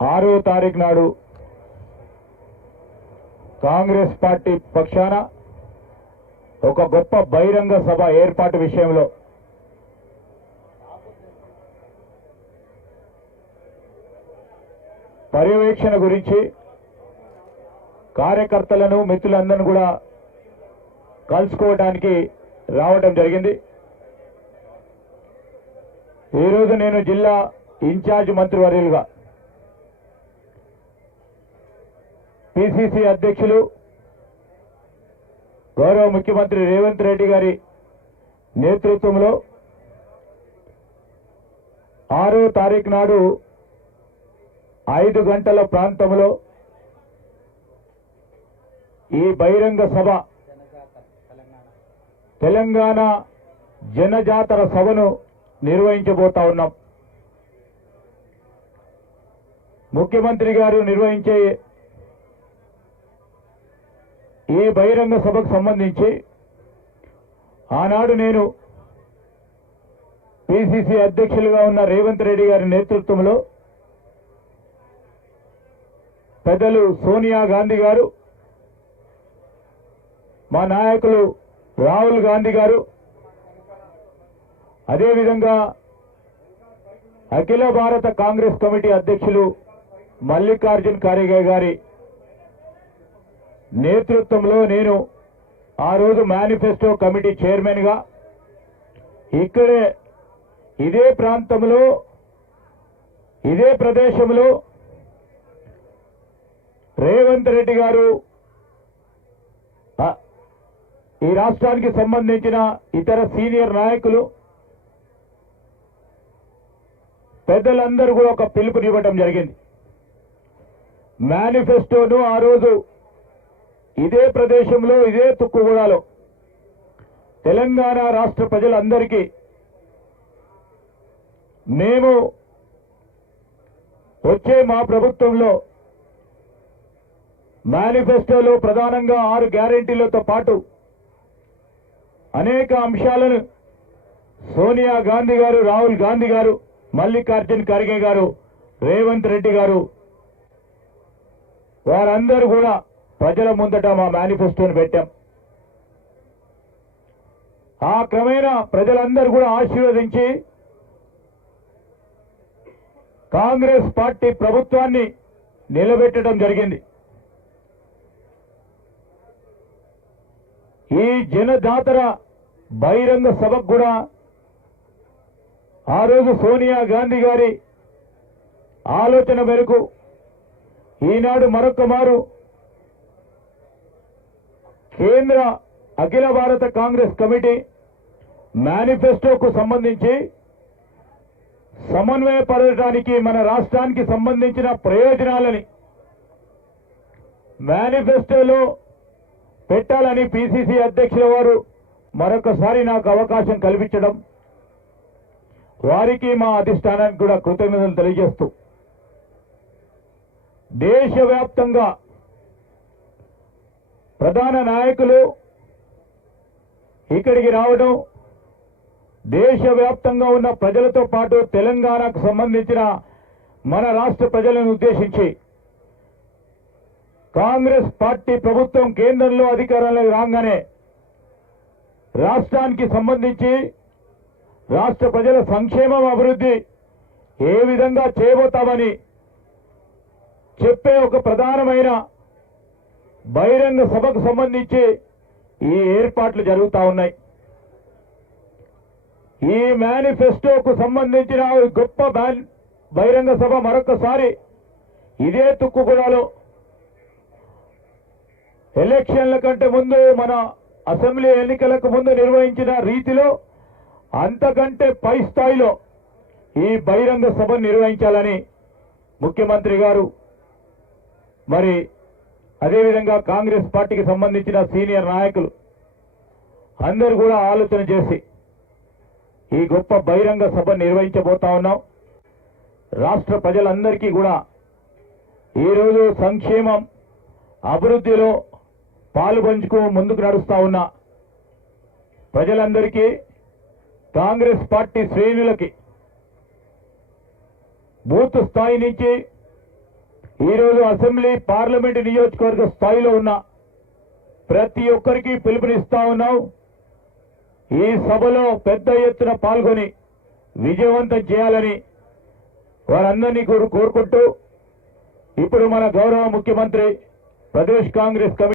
6వ తారీఖు నాడు కాంగ్రెస్ పార్టీ పక్షాన ఒక గొప్ప బహిరంగ సభ ఏర్పాటు విషయంలో పర్యవేక్షణ గురించి కార్యకర్తలను మిత్రులందరినీ కూడా కలుసుకోవడానికి రావడం జరిగింది. ఈరోజు నేను జిల్లా ఇన్ఛార్జ్ మంత్రివర్యులుగా పిసిసి అధ్యక్షులు గౌరవ ముఖ్యమంత్రి రేవంత్ రెడ్డి గారి నేతృత్వంలో 6వ తారీఖు నాడు 5 గంటల ప్రాంతంలో ఈ బహిరంగ సభ తెలంగాణ జనజాతర సభను నిర్వహించబోతా ఉన్నాం. ముఖ్యమంత్రి గారు నిర్వహించే ఈ బహిరంగ సభకు సంబంధించి ఆనాడు నేను పిసిసి అధ్యక్షులుగా ఉన్న రేవంత్ రెడ్డి గారి నేతృత్వంలో పెద్దలు సోనియా గాంధీ గారు, మా నాయకులు రాహుల్ గాంధీ గారు, అదేవిధంగా అఖిల భారత కాంగ్రెస్ కమిటీ అధ్యక్షులు మల్లికార్జున్ ఖార్గే గారి నేతృత్వంలో నేను ఆ రోజు మేనిఫెస్టో కమిటీ చైర్మన్ గా ఇక్కడే ఇదే ప్రాంతంలో ఇదే ప్రదేశంలో రేవంత్ రెడ్డి గారు ఈ రాష్ట్రానికి సంబంధించిన ఇతర సీనియర్ నాయకులు పెద్దలందరూ కూడా ఒక పిలుపునివ్వడం జరిగింది. మేనిఫెస్టోను ఆ రోజు ఇదే ప్రదేశంలో ఇదే తుక్కుగూడలో తెలంగాణ రాష్ట్ర ప్రజలందరికీ మేము వచ్చే మా ప్రభుత్వంలో మేనిఫెస్టోలో ప్రధానంగా 6 గ్యారెంటీలతో పాటు అనేక అంశాలను సోనియా గాంధీ గారు, రాహుల్ గాంధీ గారు, మల్లికార్జున్ ఖార్గే గారు, రేవంత్ రెడ్డి గారు వారందరూ కూడా ప్రజల ముందట మా మేనిఫెస్టోను పెట్టాం. ఆ క్రమేణా ప్రజలందరూ కూడా ఆశీర్వదించి కాంగ్రెస్ పార్టీ ప్రభుత్వాన్ని నిలబెట్టడం జరిగింది. ఈ జనజాతర బహిరంగ సభకు కూడా ఆ రోజు సోనియా గాంధీ గారి ఆలోచన మేరకు ఈనాడు మరొక మారు కేంద్ర అఖిల భారత కాంగ్రెస్ కమిటీ మేనిఫెస్టోకు సంబంధించి సమన్వయపరచడానికి మన రాష్ట్రానికి సంబంధించిన ప్రయోజనాలని మేనిఫెస్టోలో పెట్టాలని పిసిసి అధ్యక్షుల వారు మరొకసారి నాకు అవకాశం కల్పించడం, వారికి మా అధిష్టానానికి కూడా కృతజ్ఞతలు తెలియజేస్తూ దేశవ్యాప్తంగా ప్రధాన నాయకులు ఇక్కడికి రావడం, దేశవ్యాప్తంగా ఉన్న ప్రజలతో పాటు తెలంగాణకు సంబంధించిన మన రాష్ట్ర ప్రజలను ఉద్దేశించి కాంగ్రెస్ పార్టీ ప్రభుత్వం కేంద్రంలో అధికారంలోకి రాగానే రాష్ట్రానికి సంబంధించి రాష్ట్ర ప్రజల సంక్షేమం, అభివృద్ధి ఏ విధంగా చేయబోతామని చెప్పే ఒక ప్రధానమైన బహిరంగ సభకు సంబంధించి ఈ ఏర్పాట్లు జరుగుతా ఉన్నాయి. ఈ మేనిఫెస్టోకు సంబంధించిన గొప్ప బహిరంగ సభ మరొకసారి ఇదే తుక్కుగూడలో ఎలక్షన్ల కంటే ముందు మన అసెంబ్లీ ఎన్నికలకు ముందు నిర్వహించిన రీతిలో అంతకంటే పై స్థాయిలో ఈ బహిరంగ సభ నిర్వహించాలని ముఖ్యమంత్రి గారు, మరి అదేవిధంగా కాంగ్రెస్ పార్టీకి సంబంధించిన సీనియర్ నాయకులు అందరూ కూడా ఆలోచన చేసి ఈ గొప్ప బహిరంగ సభ నిర్వహించబోతా ఉన్నాం. రాష్ట్ర ప్రజలందరికీ కూడా ఈరోజు సంక్షేమం, అభివృద్ధిలో పాలుపంచుకు ముందుకు నడుస్తా ఉన్న ప్రజలందరికీ, కాంగ్రెస్ పార్టీ శ్రేణులకి బూత్ స్థాయి నుంచి ఈరోజు అసెంబ్లీ పార్లమెంటు నియోజకవర్గ స్థాయిలో ఉన్న ప్రతి ఒక్కరికి పిలుపునిస్తా ఉన్నాం. ఈ సభలో పెద్ద ఎత్తున పాల్గొని విజయవంతం చేయాలని వారందరినీ కోరుకుంటూ ఇప్పుడు మన గౌరవ ముఖ్యమంత్రి ప్రదేశ్ కాంగ్రెస్ కమిటీ